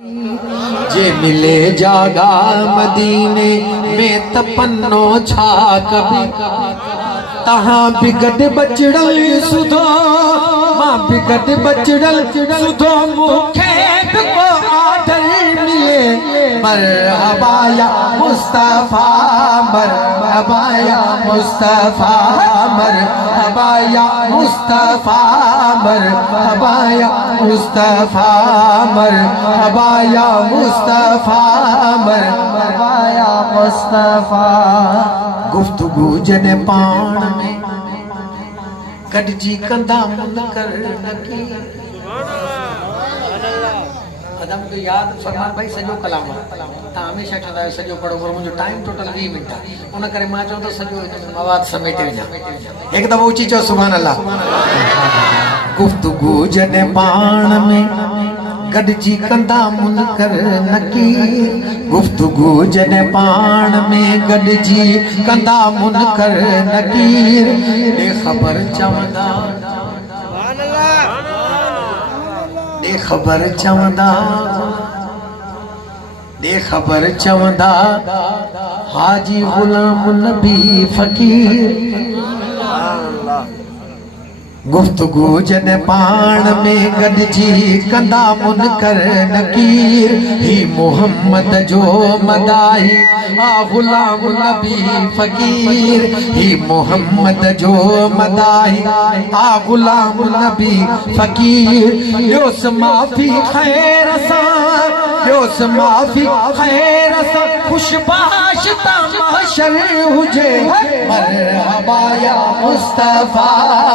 जे मिले जागा मदीने में तपन्नो छा कभी तहां बिगड़ बचड़ल सुधो मां बिगड़ बचड़ल सुधो मुखे को आदर मिले मरहबा या मुस्तफा मरहबा या मुस्तफा मरहबा या मुस्तफा मरहबा या मुस्तफा मरहबा या मुस्तफा मरहबा या मुस्तफा। गुफ्तगू जने पाण में कटजी कंदा मुनकर नकी अदम तो याद फरमान भाई सजो कलाम ता हमेशा चंदा सजो पढ़ो पर मुझे टाइम टोटल 20 मिनट उन करे मां चो तो सजो मवाद समेटे वञा एक दफो ऊंची चो सुभान अल्लाह। गुफ्तगू जने पाण में गडजी कंदा मुनकर नकीर गुफ्तगू जने पाण में गडजी कंदा मुनकर नकीर दे खबर चवंदा दे खबर चवंदा दे खबर चवंदा हाजी गुलाम नबी फकीर। गुफ्तगू जन पाण में गडजी कंदा मुनकर नकीर ही मोहम्मद जो मदाही आ गुलाम नबी फकीर ही मोहम्मद जो मदाही आ गुलाम नबी फकीर। योस माफी खैर सा योस माफी खैर सा खुशबाश तमाशर हुजे मरहबा या मुस्तफा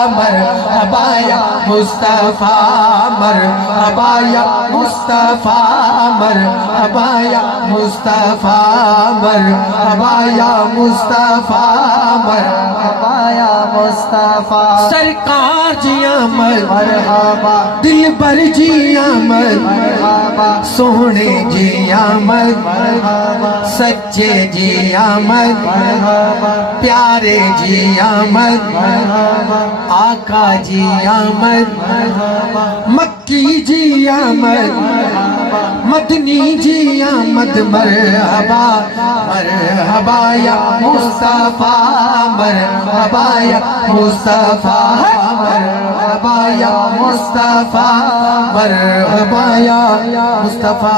मरहबा या मुस्तफा मरहबा या मुस्तफा मरहबा या मुस्तफा मरहबा या मुस्तफा मरहबा या मुस्तफा। सरकार जी अमर मरहबा दिलबर जी अमर मरहबा सोहणे जी अमर मरहबा सच्चे जी अमर मरहबा प्यारे जी अमर मरहबा आका जी अमर मरहबा मक्की जी अमर मरहबा मदनी जी अहमद मरहबा मरहबा या मुस्तफा मरहबा या मुस्तफा मरहबा या मुस्तफा मरहबा या मुस्तफा।